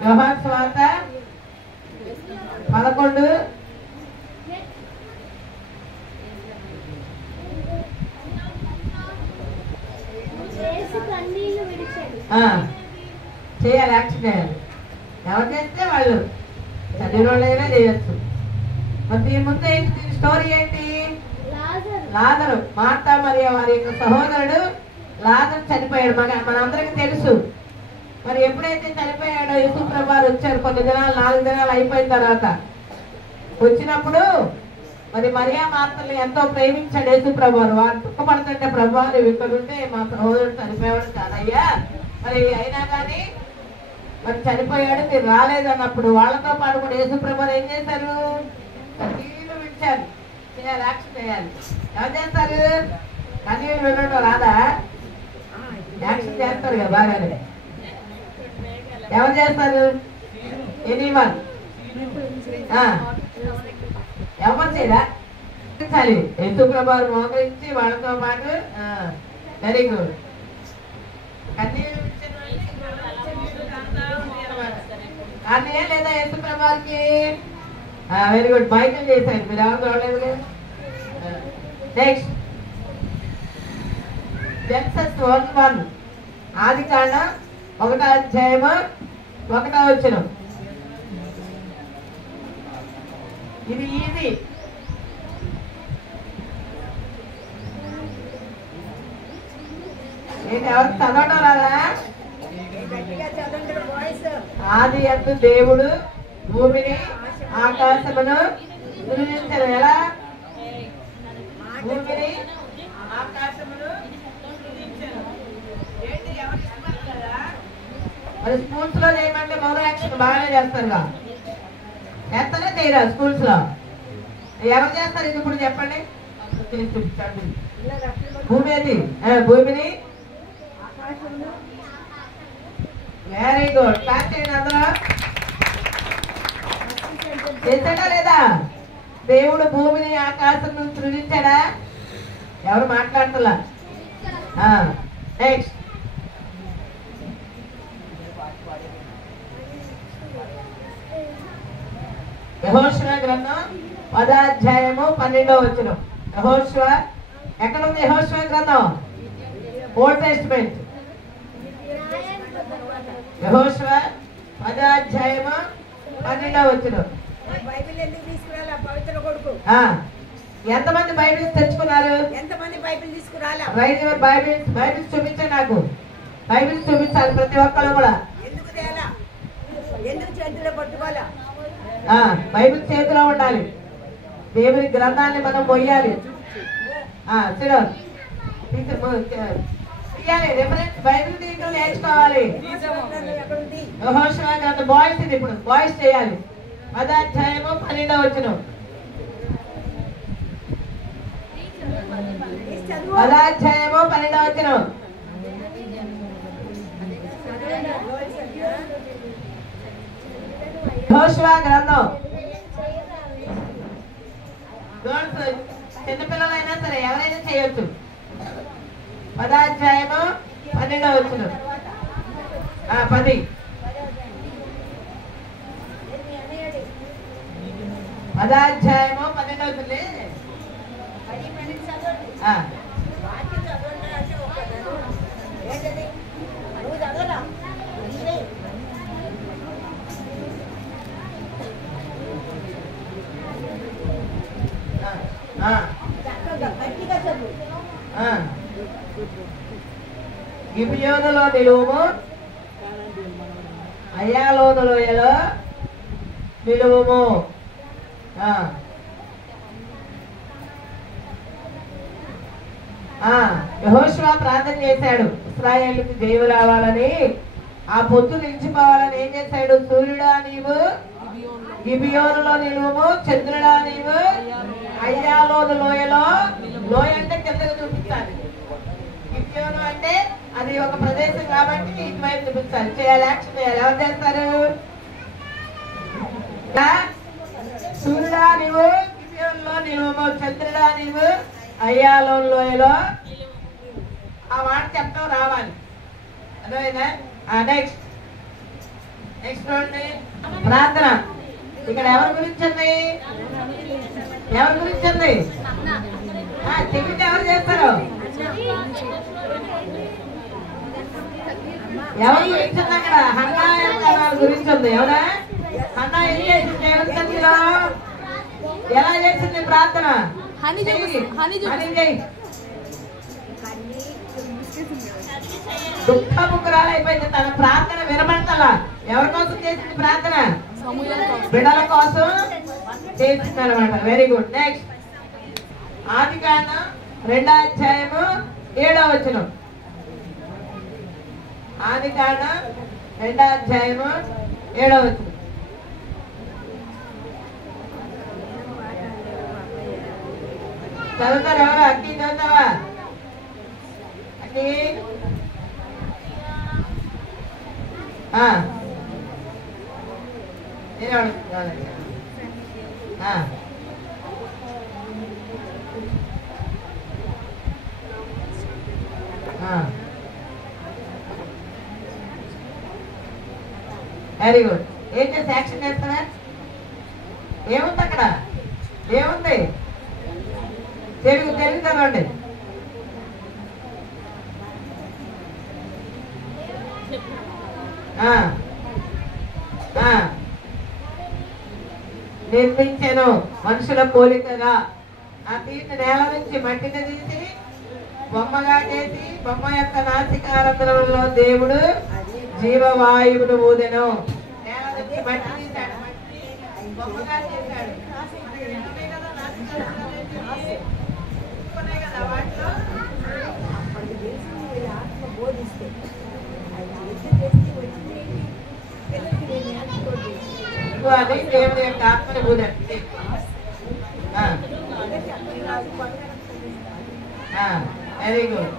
యోహాను సువార్త 11 చేయాలి, యాక్షన్ చేయాలి. ఎవరు చేస్తే వాళ్ళు చదివిన వాళ్ళైనా చేయొచ్చు. మరి దీని ముందు ఏంటి, దీని స్టోరీ ఏంటి? లాజరు, మార్తా మరియ వారి యొక్క సహోదరుడు లాజరు చనిపోయాడు. మనందరికీ తెలుసు. మరి ఎప్పుడైతే చనిపోయాడో యేసు ప్రభువారు వచ్చారు. కొన్ని దినాలు, 4 దినాలు అయిపోయిన తర్వాత వచ్చినప్పుడు మరి మరియా మార్తల్ని ఎంతో ప్రేమించాడు యేసు ప్రభువారు. వారు దుఃఖపడుతుంటే, ప్రభువారు ఇక్కడ ఉంటే మా సహోదరుడు చనిపోయాడు కాదయ్యా, మరి అయినా కానీ మరి చనిపోయాడు, మీరు రాలేదు అన్నప్పుడు వాళ్ళతో పాటు కూడా యేసు ప్రభువారు ఏం చేశారు? కన్నీళ్లు విడిచారు. చేయాలి, యాక్షన్ చేయాలి. ఎవరు చేస్తారు? కన్నీళ్లు వినడం రాదా? యాక్షన్ చేస్తారు కదా బాగానే. ఎవరు చేస్తారు? ఎనీవన్ ఎవరు చేయరా? యేసు ప్రభువారు మోకరించి వాళ్ళతో పాటు వెరీ గుడ్. కన్నీళ్లు అన్నయ్య లేదా యేసు ప్రభువారికి? Very good. బైబిల్ చేశారు, మీరు ఎవరు చూడలేదు కదా. నెక్స్ట్ జెనసిస్ 1:1 ఆదికాండం 1వ అధ్యాయము 1వ వచనం. ఇది ఈజీ. ఏంటి, ఎవరికి చదవడం రాదా? ఆది యందు దేవుడు భూమిని ఆకాశమును సృజించెను. ఎలా? భూమిని ఆకాశమును సృజించెను. ఏంటి, ఎవరు ఇష్టపడరు కదా? మరి స్కూల్స్ లో చేయమంటే మొదలు యాక్షన్ బాగానే చేస్తారుగా. చేస్తారా చేయరా స్కూల్స్ లో? ఎవరు చేస్తారు ఇది ఇప్పుడు చెప్పండి. భూమి ఏది? భూమిని. Very good. క్లాస్ చేయండి అందరూ. చేశాడా లేదా? దేవుడు భూమిని ఆకాశం సృజించాడా? ఎవరు మాట్లాడతలా? నెక్స్ట్ యెహోషువ గ్రంథం 10వ అధ్యాయము 12వ వచనం. యెహోషువ ఎక్కడ ఉంది? యెహోషువ గ్రంథం ఓల్డ్ టెస్టిమెంట్. యెహోషువ 10వ అధ్యాయము 12వ వచనం. ఎంతమంది బైబిల్స్ తెచ్చుకున్నారు? ఎంతమంది బైబిల్ తీసుకురాలా? Right your Bibles. బైబిల్స్ చూపించండి నాకు. బైబిల్స్ చూపించాలి ప్రతి ఒక్కరు కూడా. ఎందుకు తేలా? ఎందుకు చేతిలో పట్టుకోవాలా? బైబిల్ చేతిలో ఉండాలి. దేవుని గ్రంథాన్ని మనం మొయ్యాలి. రిఫరెన్స్ బైబిల్ దీంట్లో నేర్చుకోవాలి. యెహోషువ గ్రంథం బాయ్స్ ఇది ఇప్పుడు బాయ్స్ చేయాలి. 10వ అధ్యాయము 12వ వచనం. 10వ అధ్యాయము 12వ వచనం. యెహోషువ గ్రంథం. చిన్నపిల్లలైనా సరే ఎవరైనా చేయొచ్చు. 10వ అధ్యాయము 12వ వచనం. 10. 10వ అధ్యాయము 12వ వచనం. గిబియోనులో నిలువుము, అయ్యాలోను లోయలో నిలువుము. యెహోషువ ప్రార్థన చేశాడు ఇశ్రాయేలుకి జయము రావాలని, ఆ పొత్తు నిలిచిపోవాలని. ఏం చేశాడు? సూర్యుడా నీవు గిబియోనులో నిలువుము, చంద్రుడా నీవు అయ్యాలోను లోయలో. లోయ అంటే కిందకు చూపించాలి. గిబియోను అంటే అది ఒక ప్రదేశం కాబట్టి ఇటువైపు చూపించాలి. చేయాలి, యాక్షన్ చేయాలి. ఎవరు చేస్తారు? సూర్యుడా నీవు గిబియోనులో నిలువుము, చంద్రుడా నీవు అయ్యాలోను లోయలో. ఆ మాట చెప్పడం రావాలి. అదేనా? నెక్స్ట్ నెక్స్ట్ చూడండి ప్రార్థన. ఇక్కడ ఎవరి గురించి ఉంది? ఎవరి గురించి ఉంది? టిఫిన్ ఎవరు చేస్తారు? ఎవరి గురించి ఉంది? అక్కడ హన్నా గురించి ఉంది. ఎవరా హన్నా ఏం చేసింది దేవుని సన్నిధిలో? ఎలా చేసింది ప్రార్థన? దుఃఖముఖరాలైపోయింది. తన ప్రార్థన వినబడతలా. ఎవరి కోసం చేసింది ప్రార్థన? బిడ్డల కోసం చేసింది అనమాట. Very good. నెక్స్ట్ ఆదికాండం 2వ అధ్యాయము 7వ వచనం. ఆదికాండం 2వ అధ్యాయము 7వ వచనం. చదువుతారు ఎవరు? అక్కి చదువుతావా? అక్కి నేను అడుగుతున్నాను. Very good. ఏం చేసి యాక్షన్ చేస్తావా? ఏముంది అక్కడ? ఏముంది? తెలుగు చదవండి. నిర్మించెను మనుషుల పోలికగా. ఆ తీసి నేల నుంచి మట్టిని తీసి బొమ్మగా చేసి బొమ్మ యొక్క నాసికారంధ్రంలో దేవుడు జీవవాయువును ఊదెను. నేల నుంచి మట్టి తీశాడు, మట్టి బొమ్మగా చేశాడు. వాటిలో అది దేవుడి యొక్క ఆత్మని ఊదండి. Very good.